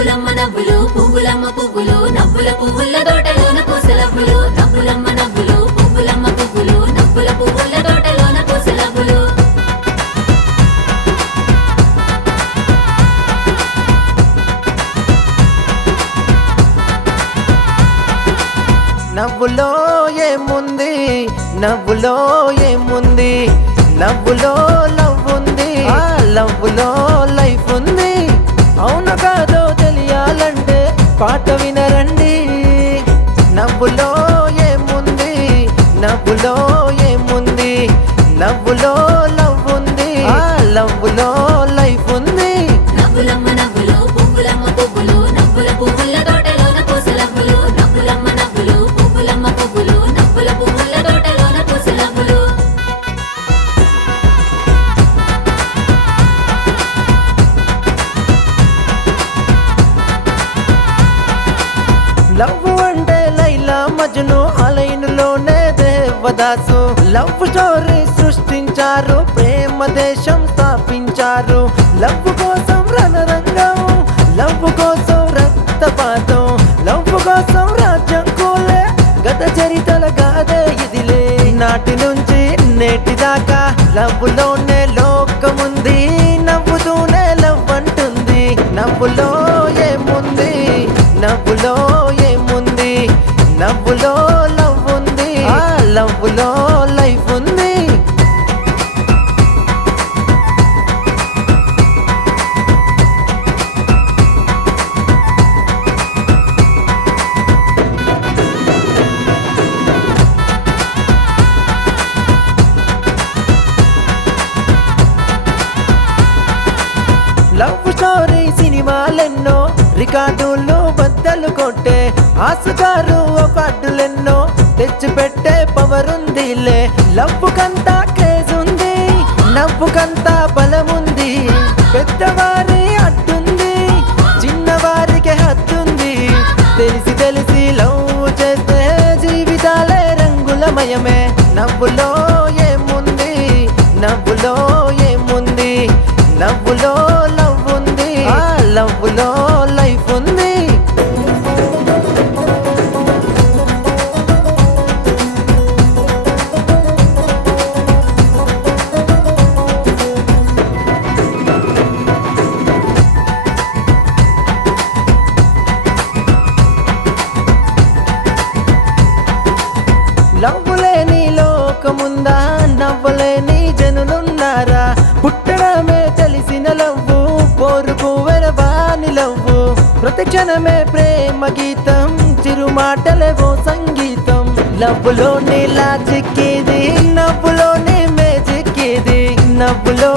నవ్వులమ్మ నవ్వులు పువ్వులమ్మ పువ్వులు నవ్వుల పువ్వుల తోటలోన పూసలవ్వులు నవ్వులమ్మ నవ్వులు పువ్వులమ్మ పువ్వులు నవ్వుల పువ్వుల తోటలోన పూసలవ్వులు నవ్వులో ఏముంది నవ్వులో ఏముంది నవ్వులో లవ్ ఉంది ఆ లవ్వులో లైఫ్ ఉంది అవును కాదో తెలియాలంటే పాట వినరండి నవ్వులో ఏముంది నవ్వులో ఏముంది నవ్వులో లవ్ ఉంది ఆ లవ్వులో లైఫ్ ఉంది నవ్వులమ్మ నవ్వులు పువ్వులమ్మ పువ్వులు నవ్వుల పువ్వుల తోటలోన పూసలవ్వులు నవ్వులమ్మ నవ్వులు పువ్వులమ్మ పువ్వులు నవ్వుల పువ్వుల తోటలోన పూసలవ్వులు లవ్ అంటే లైలా మజ్ను అలైనులోనే దేవదాసు లవ్ స్టోరీ సృష్టించారు ప్రేమ దేశం స్థాపించారు లవ్ కోసం రణరంగం లవ్ కోసం రక్తపాతం లవ్ కోసం రాజ్యం కూలే గత చరితల గాదే ఇదిలే నాటి నుంచి నేటి దాకా లవ్ లోనే లోకముంది నవ్వుతూనే లవ్ అంటుంది నవ్వులో ఏముంది నవ్వులో ఏముంది నవ్వులో లవ్ ఉంది ఆ లవ్వులో లైఫ్ ఉంది లవ్ స్టోరీ సినిమాలెన్నో రికార్డులు బద్దలు కొట్టే ఆస్కారు అవార్డులెన్నో తెచ్చిపెట్టే పవర్ ఉందిలే లవ్ కంతా క్రేజ్ ఉంది నవ్వు కంతా బలముంది పెద్దవారి అడ్డుంది చిన్నవారికి హద్దుంది తెలిసి తెలిసి లవ్ చేస్తే జీవితాలే రంగులమయమే నవ్వులో ఏముంది నవ్వులో ఏముంది నవ్వులో లవ్ ఉంది ఆ లవ్వులో లైఫ్ ఉంది లవ్వులేని లోకముందా నవ్వులేని జనులున్నారా పుట్టడమే తెలిసిన లవ్వు పోరుకు వెరవాని లవ్వు ప్రతి క్షణమే ప్రేమ గీతం చిరుమాటలేవో సంగీతం లవ్వులోని లాజిక్ ఇది నవ్వులోని మేజిక్ ఇది నవ్వులో